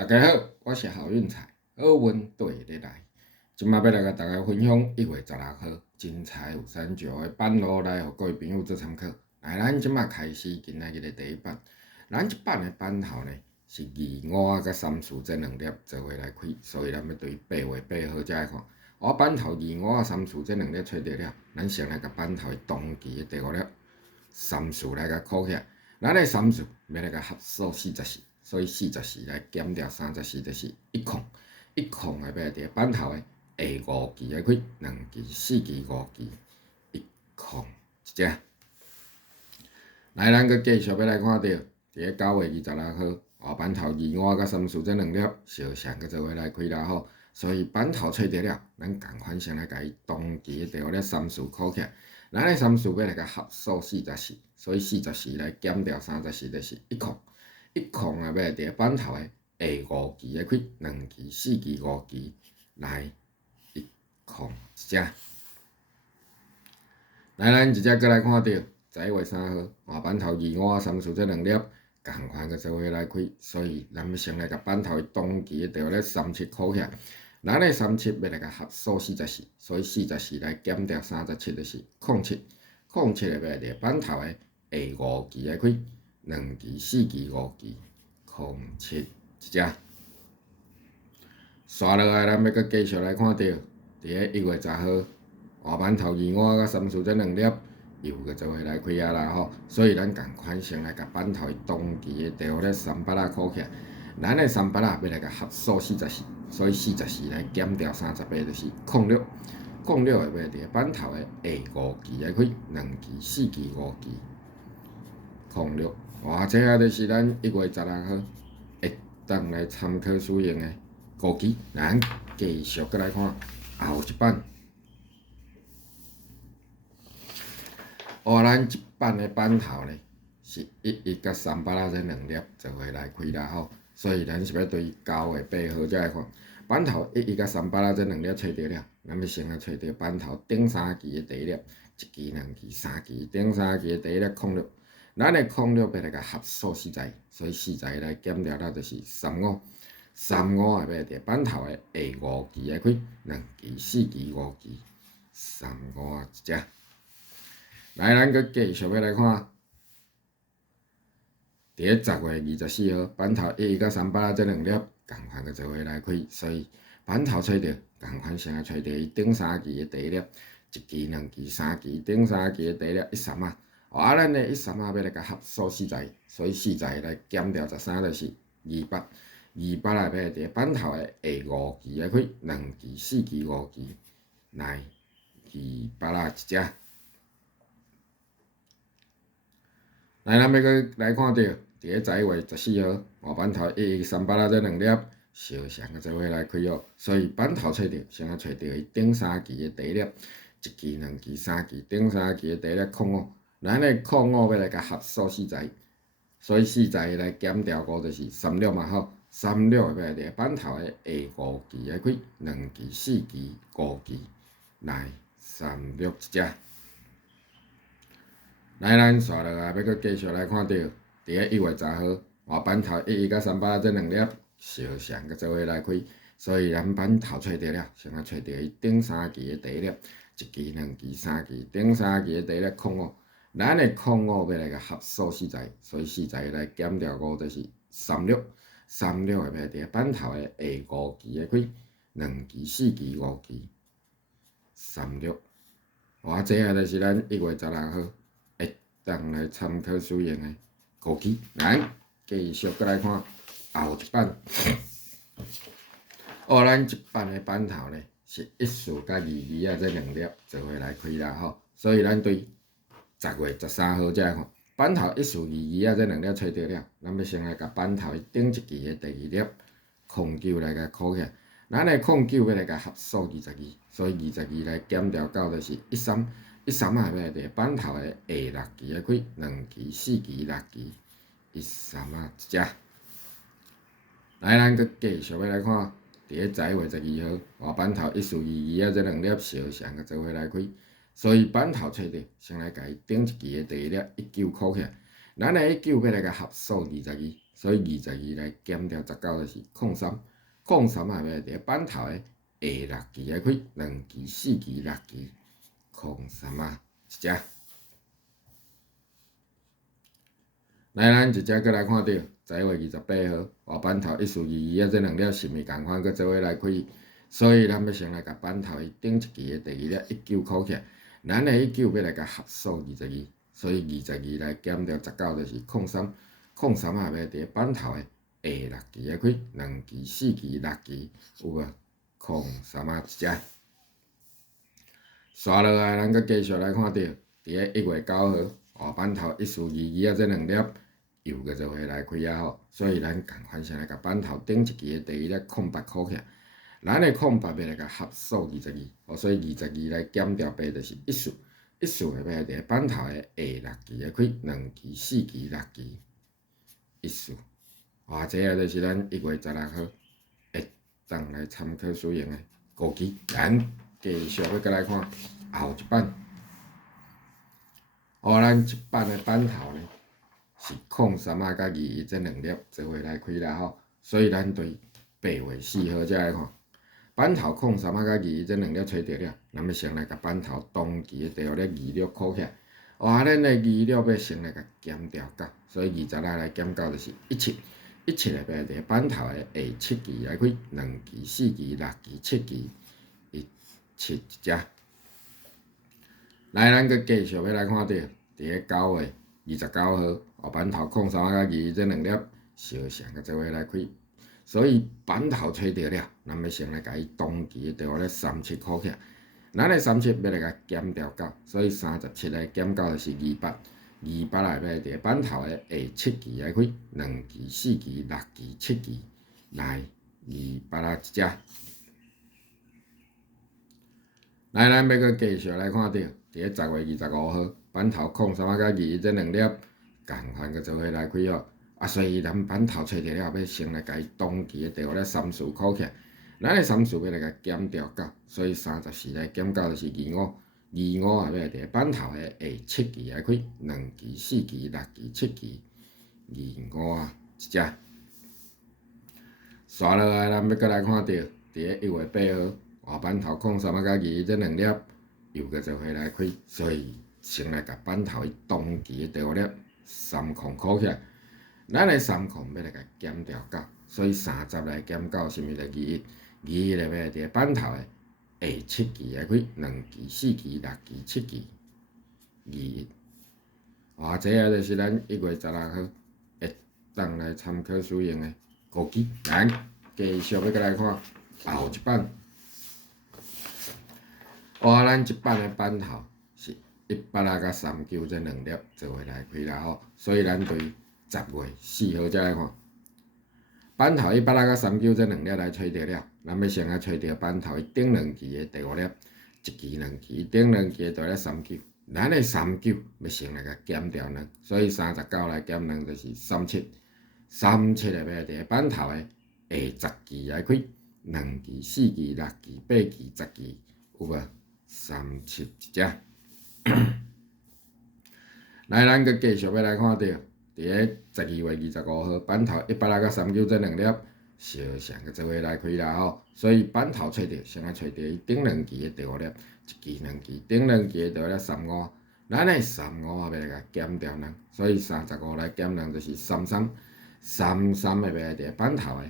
大家好，我是郝运财，好运对你来。今仔要来甲大家分享1月16号真财有三石的版路来，互各位朋友做参考。来，咱即马开始今仔日的第一版。咱即版的版头呢是2、5甲3、4这两粒做伙来开，所以咱要对8月8号才来看。我版头2、5甲3、4这两粒找到了，咱先来甲版头的当期的第5粒3、4来甲扣起来。咱的3、4要来甲合数44。所以44来减掉34，就是1空。1空的要伫版头的下5期来开，2期、4期、5期，1空一只。来，咱搁继续要来看到，伫9月26号，后版头2、5甲3、4这两粒相像搁做伙来开啦吼。所以版头找着了，咱共款先来甲伊当期的第5粒3、4扣起来。咱的3、4要来甲合数44，所以44来减掉34，就是1空。1空要伫版头的下5期的开，2期、4期、5期来1空一只。来，咱一只搁来看到11月3号，后版头2、5、3、4这两粒共款个做伙来开，所以咱要先来甲版头的当期的第5粒37扣起来。咱的37要来甲合数44，所以44来减掉37，就是07。07要伫版头的下5期的开，2期、4期、5期，07一只。刷落来，咱要搁继续来看到，伫1月10号，后版头2、5甲3、4这两粒又搁做伙来开啊啦吼，所以咱共款先来甲版头的当期的第5粒38扣起来。咱的38要来甲合数44，所以44来减掉38，就是06。06要伫版头的下5期来开，2期、4期、5期，06。哇，这啊就是咱1月16号会当来参考使用的5期。咱继续搁来看后一版。咱即版的版头呢是11甲38这两粒做伙来开啦吼，所以咱是要对9月8号才来看。版头11甲38这两粒找到了，咱要先来找到版头顶3期的第1粒，1期、2期、3期，顶3期的第1粒06。咱的06要来甲合数40，所以40来减掉了就是35。35要伫版头的下5期来开，2期、4期、5期，35一只。来，咱搁继续要来看，伫10月24号，版头11甲38这两粒共款个做伙来开，所以版头找着共款先来找着伊顶3期的第1粒，1期、2期、3期，顶3期的第1粒13啊。咱的13要来甲合数40，所以40来减掉13，就是28。28要伫版头的下5期来开，2期、4期、5期，来28一只。来，咱要搁来看到，伫11月14号，后版头11、38这两粒相像个做伙来开哦，所以版头找着先来找着伊顶3期的第1粒，1期、2期、3期，顶3期的第1粒05。咱的05要来甲合数40，所以40来减掉5就是36嘛吼。36要伫版头的下5期来开，2期、4期、5期，来36一只。来，咱刷落来要搁继续来看到，伫1月10号，后版头11甲38这两粒相像个做伙来开，所以咱版头找着了，先来找着伊顶3期的第1粒，1期、2期、3期，顶3期的第1粒05。咱的05要来甲合数40，所以40来减掉5就是36。36要伫版头的下5期的开，2期、4期、5期，36。这啊就是咱1月16号会当来参考使用的5期。咱继续搁来看后一版。咱即版的版头呢是14甲22这两粒做伙来开啦吼，所以咱对10月13号才来看。版头14、22这两粒找着了，咱要先来甲版头的顶1期的第2粒09来甲扣起来。咱的09要来甲合数22，所以22来减掉9就是13。13要伫版头的下6期来开，2期、4期、6期，13一只。来，咱搁继续要来看，伫11月12号，后版头14、22这两粒相像个做伙来开。所以版头找着，先来甲伊顶1期的第1粒19扣起来。咱的19要来甲合数22，所以22来减掉19就是03，03也要伫板头的下6支来开，2支、4支、6支，03一只。来，咱一只佫来看到10月28号，板头1四22这2粒是毋是共款，佫做伙来开？所以咱要先来甲板头伊顶一支的第2粒19扣起来，咱的19要来甲合数22，所以22来减掉19就是03，03也要伫板头的下6支来开，2支、4支、6支，有无？03一只。刷落来，咱佫继续来看到，伫1月9号，板头1四22这2粒。又个做伙来开啊吼，所以咱共款先来甲板头顶一支的第2粒08扣起来，咱的08要来甲合数22，所以22来减掉8就是1四，1四要伫板头的下6支来开，2支、4支、6支，1四。这个就是咱1月16号会当来参考使用的估计。咱继续要搁来看后一版，咱一版的板头呢。是03啊甲21这2粒做伙来开啦吼，所以咱对8月4号才来看板头03啊甲21这2粒找着了，咱要先来甲板头当期的第2粒26扣起来，咱的26要先来甲减掉9，所以20来减9就是17，17要伫板头的下7支来开，2支、4支、6支、7支，17一只。来，咱佫继续要来看到伫9月29号，板头03啊甲21这2粒相像个做伙来开，所以板头找着了，咱要先来甲伊当期的第2粒37扣起来，咱的37要来甲减掉9，所以37来减9就是28，28也要伫板头的下7支来开，2支、4支、6支、7支，来28一只。来，咱要阁继续来看到，伫10月25号，板头03啊甲21这2粒共款个做伙来开吼，所以咱板头找着了，要先来甲伊当期的第2粒34扣起来，咱的34要来甲减掉9，所以34来减9就是25，25也要伫板头的下7支来开，2支、4支、6支、7支，25一只。刷落来，咱要阁来看到，伫1月8号，板头03啊甲21这2粒又个做伙来开，所以先来甲板头伊当期的第2粒30扣起来，咱的30要来甲减掉9，所以30来减9是毋是就21来要伫板头的下7支来开，2支、4支、6支、7支，21。这个就是咱1月16号会当来参考使用的估计。咱继续要搁来看后一版，咱一版的板头是100啊甲39这2粒做伙来开啦吼，所以咱对10月4号才来看板头100啊甲39这2粒来找着了，咱要先找着板头伊顶2支的第5粒，1支、2支顶2支的第2粒39，咱的39要先来甲减掉2，所以39来减2就是37，37要伫板头的下10支来开，2支、4支、6支、8支、10支，有无？37一只。来，咱佫继续要来看到，伫12月25号，板头100啊甲39这2粒相像个做伙来开啦吼，所以板头找着，先来找着伊顶2支的第5粒，1支、2支顶2支的第5粒35，咱的35要来甲减掉2，所以35来减2就是33，33要伫板头的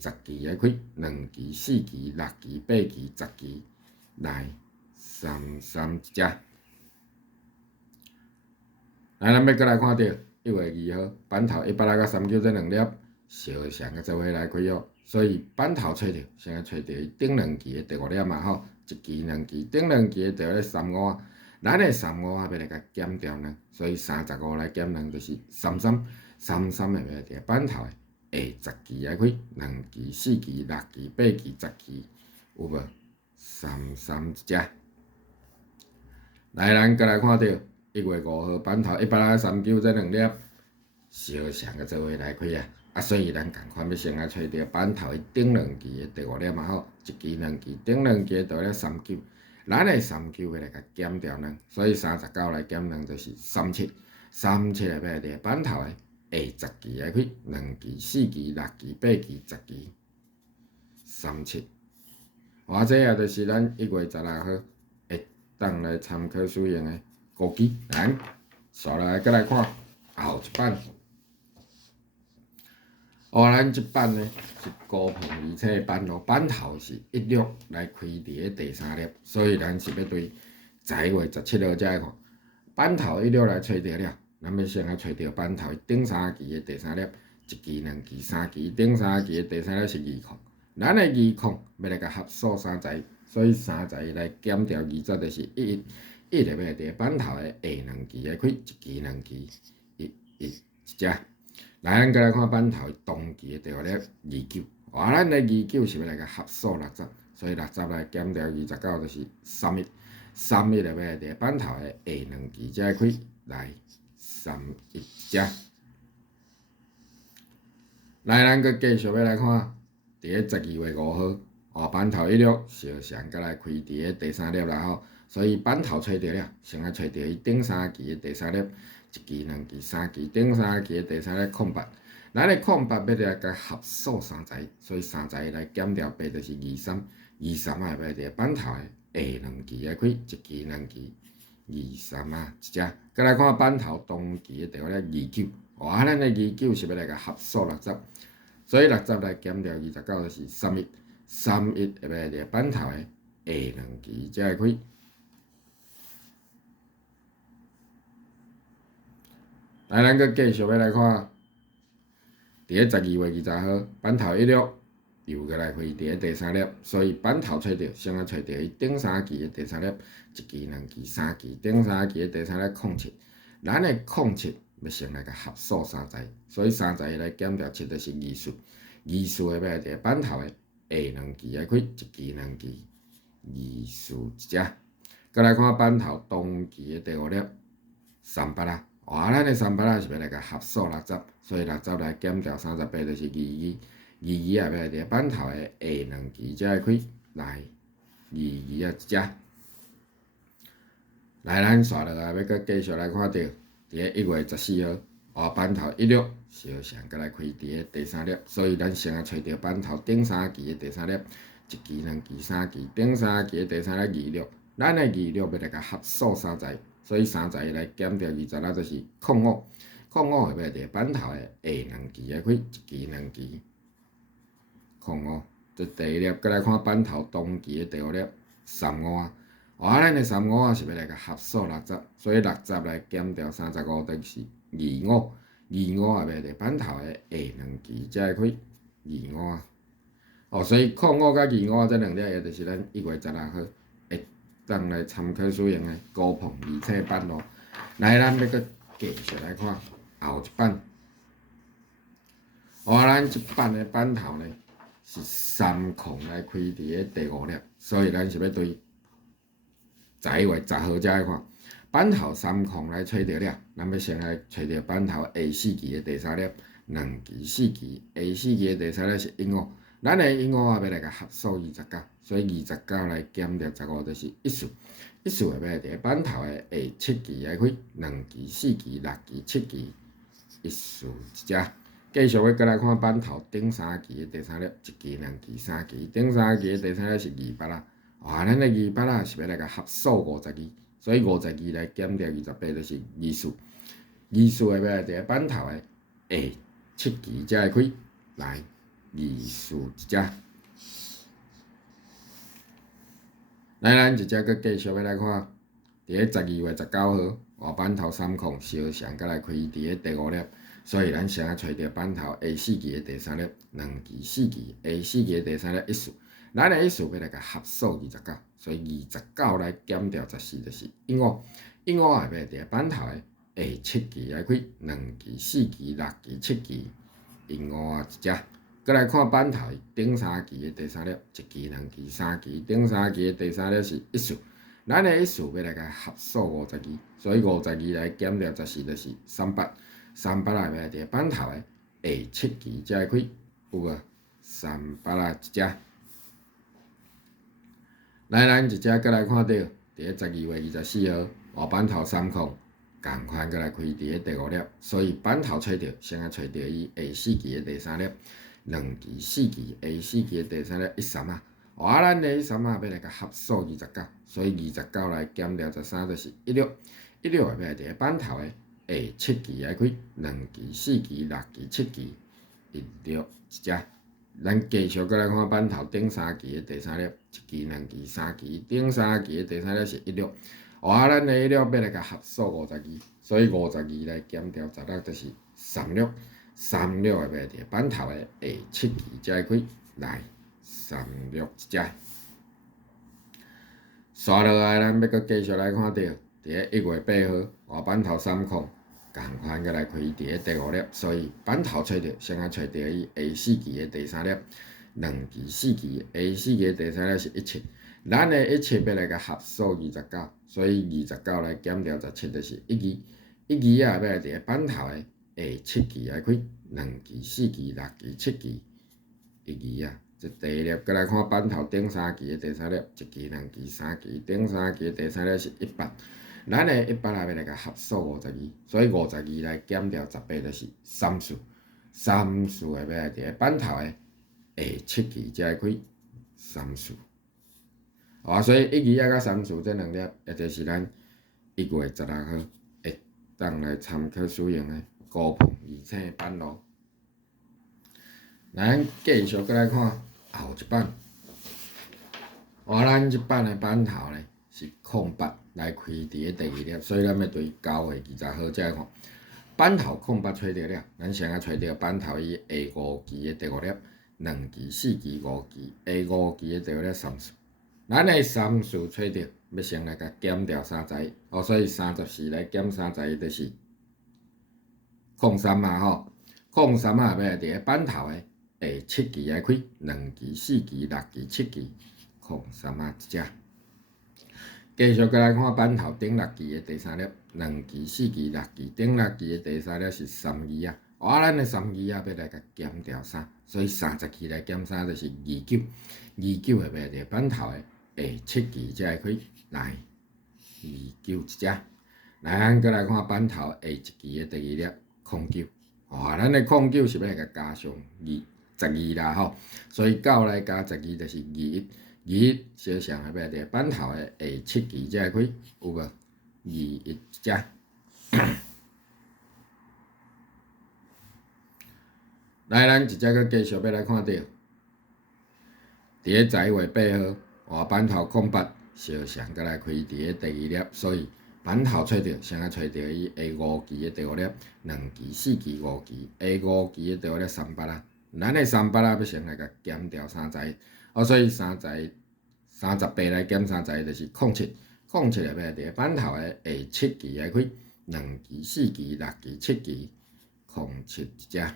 下10支来开，2支、4支、6支、8支、10支，来33一只。来，咱要搁来看到1月2号，板头100啊甲39这2粒相像个做伙来开哦，所以板头找着，先来找着伊顶2支的第5粒嘛吼，1支、2支顶2支的第5粒35，咱的35要来甲减掉2，所以35来减2就是33，33要伫板头的下10支来开，2支、4支、6支、8支、10支，有无？33一只。来，咱搁来看到1月5号，板头100啊39这2粒相像个做伙来开啊，所以咱共款要先来找着板头伊顶2支的第5粒嘛吼，1支、2支顶2支的第5粒39，咱的39要来甲减掉2，所以39来减2就是37，37要伫板头的下10期来开，2期、4期、6期、8期、10期、37。或者也就是咱1月16號會當來參考使用的古期。咱刷落來，再來看後一版。咱即版呢是高朋而且版咯，版頭是16來開佇個第3粒，所以咱是要對10月17號才會看。版頭16來找着了，咱要先找着版頭頂3期的第3粒，1期、2期、3期，頂3期的第3粒是2項。咱的2項要來甲合數3十，所以3十來減掉20就是1，就要佇版頭的下2期來開，1期、2期、一隻。來，咱再來看版頭當期的第5粒29，咱的29是要來甲合數60，所以60來減掉29就是31，31就要佇版頭的下2期才會開，來31隻。來，咱閣繼續要來看。伫個12月5號，版頭16小翔才來開佇個第3粒啦吼，所以版頭找着了，先來找着伊頂3期的第3粒，1期、2期、3期，頂3期的第3粒空白，咱的空白要來甲合數3十，所以3十來減掉8就是23啊，要佇版頭的下2期來開，1期、2期、23啊一隻。再來看版頭當期的第5粒29，咱的29是要來甲合數60。所以60來減掉29就是31，31要佇版頭的下2期才會開。來，咱閣繼續要來看，佇個12月20號，版頭16又閣來開佇個第3粒，所以版頭找着，先來找着伊頂3期的第3粒，1期、2期、3期，頂3期的第3粒07，咱的07。要先來甲合數3十，所以3十來減掉7就是24，24要佇版頭的下2期來開，1期、2期、24一隻。再來看版頭當期的第5粒38啊，咱的38是要來甲合數60，所以60來減掉38就是22啊，要佇版頭的下2期才會開，來22啊一隻。來，咱刷落來要閣繼續來看到。伫個1月14號，版頭16小翔閣來開佇個第3粒，所以咱先找着版頭頂3期的第3粒，1期、2期、3期，頂3期的第3粒26，咱的26要來甲合數3十，所以30來減掉25就是05，要佇版頭的下2期來開，1期、2期、05。這第1粒，閣來看版頭當期的第5粒35啊。咱的35啊是要來甲合數60，所以60來減掉35就是25啊，要佇版頭的下2期才會開25啊。所以05甲25這兩粒也就是咱1月16號會當來參考使用的高朋而且版咯。來，咱要閣繼續來看後一版。咱即版的版頭呢是3空來開佇個第5粒，所以咱是要對。10月10號才來看，版頭3空來找着了，咱要先來找着版頭下4期的第3粒，2期、4期，下4期的第3粒是15，咱的15啊要來甲合數29，所以29來減掉15就是14要佇版頭的下7期來開，2期、4期、6期、7期，14一隻。繼續要閣來看版頭頂3期的第3粒，1期、2期、3期，頂3期的第3粒是28啊。咱的28啊是要來甲合數52，所以52來減掉28就是24要來佇版頭的下7期才會開，來24一隻。來，咱一隻閣繼續要來看，佇個12月19號，版頭3空小翔閣來開佇個第5粒，所以咱先找着版頭下4期的第3粒，2期、4期，下4期的第3粒14。咱的14要來甲合數29，所以29來減掉14就是15也要佇版頭的下7期來開，2期、4期、6期、7期，15一隻。閣來看版頭頂3期的第3粒，1期、2期、3期，頂3期的第3粒是14，咱的14要來甲合數52，所以52來減掉14就是38啊要佇版頭的下7期才會開，有無？38啊一隻。來，咱一隻閣來看到，佇個12月24號，版頭3空共款过来开伫个第五粒，所以板头找着，先啊找着伊下四期的第三粒，两期四期下四期的第三粒13啊。哇，咱的13啊要来甲合数29，所以29来减掉13就是16，16会要伫个板头的下七期来开，两期四期六期七期16一只。咱继续过来看板头顶三期的第三粒，一期、两期、三期，顶三期的第三粒是16。哇，咱的16要来甲合数52，所以52来减掉16就是36，36会要伫个板头的下七期才会开来36一只。刷落来，咱要搁继续来看到，伫个1月8号，换板头3空，共款过来开伫个第五粒，所以板头找着，先啊找着伊下四期的第三粒，两期四期下四期的第三粒是17，咱的17要来甲合数29，所以29来减掉17就是1期，1期啊要来伫个板头的下七期来开，两期四期六期七期1期啊。这第一粒，再来看板头顶三期的第三粒，一期、两期、三期，顶三期的第三粒是18，咱的18啊要来甲合数52，所以52来减掉18就是34会要来伫个板头的下七期才会开34。所以1期啊甲34这两粒，也就是咱1月16号会当来参考使用的高碰二请板路。咱继续过来看后一版，咱即版的板头呢是08来开伫个第二粒，所以咱要对9月20号才看板头08找着了，咱先啊找着板头伊下5期的第五粒，两期、四期、五期，下5期的第五粒34，咱的34找着，要先来甲减掉30，所以34来减30就是03嘛吼，03啊要来伫个板头的下七期来开，两期、四期、六期、七期，03啊一只。继续过来看板头顶6期的第三粒，两期、四期、六期，顶6期的第三粒是32啊。咱的32啊要来甲减掉3，所以30期来减3就是29，29会要来伫板头的下七期才会开来29一只。来，咱过来看板头下一期的第二粒09，咱的09是要来甲加上12啦吼，所以9来加12就是21，21小项会要来伫板头的下七期才会开，有无？21一只。来，咱一只搁继续要来看到，伫个11月8号，板头08小项搁来开伫个第二粒，所以板头找着，先啊找着伊下5期的第五粒，两期、四期、五期，下5期的第五粒38啊。咱的38啊要先来甲减掉30，所以38来减30就是07，07会要来伫个板头的下七期来开，两期、四期、六期、七期，07一只。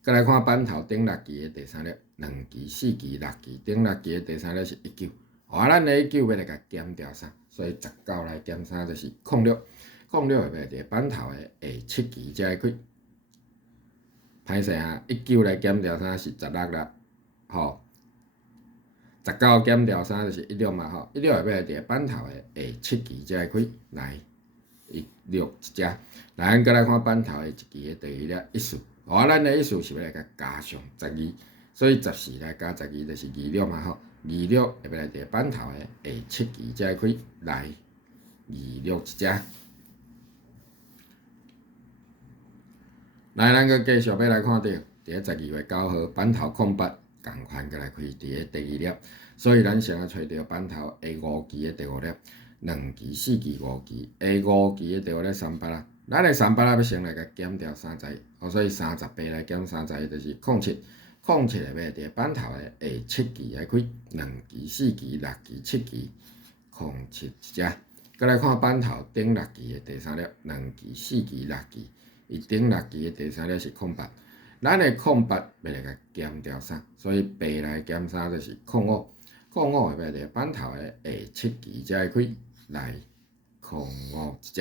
再来看板头顶6期的第三粒，两期、四期、六期，顶6期的第三粒是19，咱的19要来甲减掉3，所以19来减3就是06，06会要来伫个板头的下七期才会开。歹势啊，19来减掉3是16啦，吼，19减掉3就是16嘛，吼，16会要来伫个板头的下七期才会开来16一只。来，咱再来看板头的一期的第二粒14。咱的意思是要来甲加上12，所以14来加12就是26嘛吼，26会要来伫板头的下七期才会开来26一只。来，咱搁继续要来看到，伫个12月9号板头08共款过来开伫个第二粒，所以咱先啊找着板头下5期的第五粒，两期、四期、五期，下5期的第五粒38啊。咱的38啊要先来甲减掉30，所以38来减30就是07，07会要来伫板头的下七期来开，两期、四期、六期、七期，07一只。再来看板头顶6期的第三粒，两期、四期、六期，伊顶6期的第三粒是08，咱的08要来甲减掉3，所以8来减3就是05，05会要来伫板头的下七期才会开来05一只。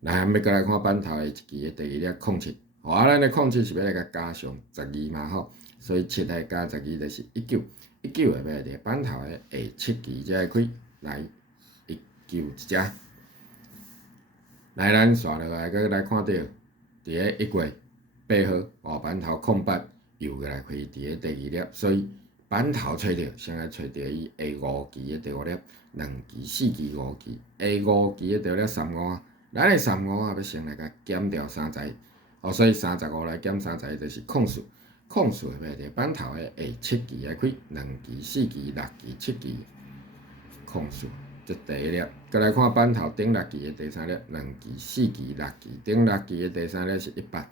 来，咱要过来看板头的一期的第二粒07，咱的07是要来甲加上12嘛吼，所以7来加12就是19，19会要来伫板头的下七期才会开来19一只。来咱刷落来，搁来看到伫咧1月8號板頭08又來開伫咧第2粒，所以板頭找着，先來找着伊下5期的第5粒，2期、4期、5期，下5期的第5粒35啊，咱的35啊要先來甲減掉30，所以35來減30就是空數，空數會佇板頭的下7期來開，2期、4期、6期、7期，空數。這第1粒，再來看板頭頂6期的第3粒，2期、4期、6期，頂6期的第3粒是18，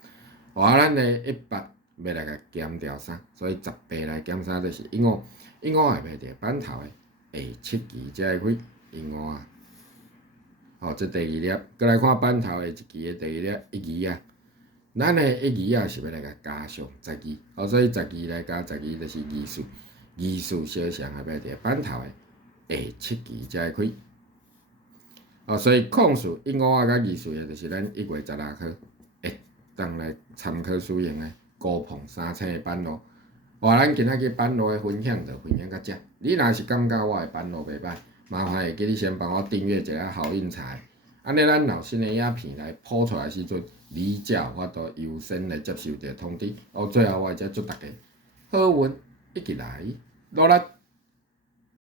咱的18要來甲減掉啥？所以18來減啥就是15，15會袂佇板頭的下7期才會開15啊。這第2粒，再來看板頭的1期的第1粒1期啊，咱的1期啊是要來甲加上10期，所以10期來加10期就是2數，2數小項會佇板頭的下7期才會開，所以空數15啊甲2數的就是咱1月16號會當來參考使用的高膨3層的板路。咱今仔日板路的分享就分享到這。你若是感覺我的板路袂歹，麻煩會記你先幫我訂閱一下好運財，安尼咱有新的影片來鋪出來時陣，你才有法度優先來接受到通知。最後我會祝大家好運一起來，努力！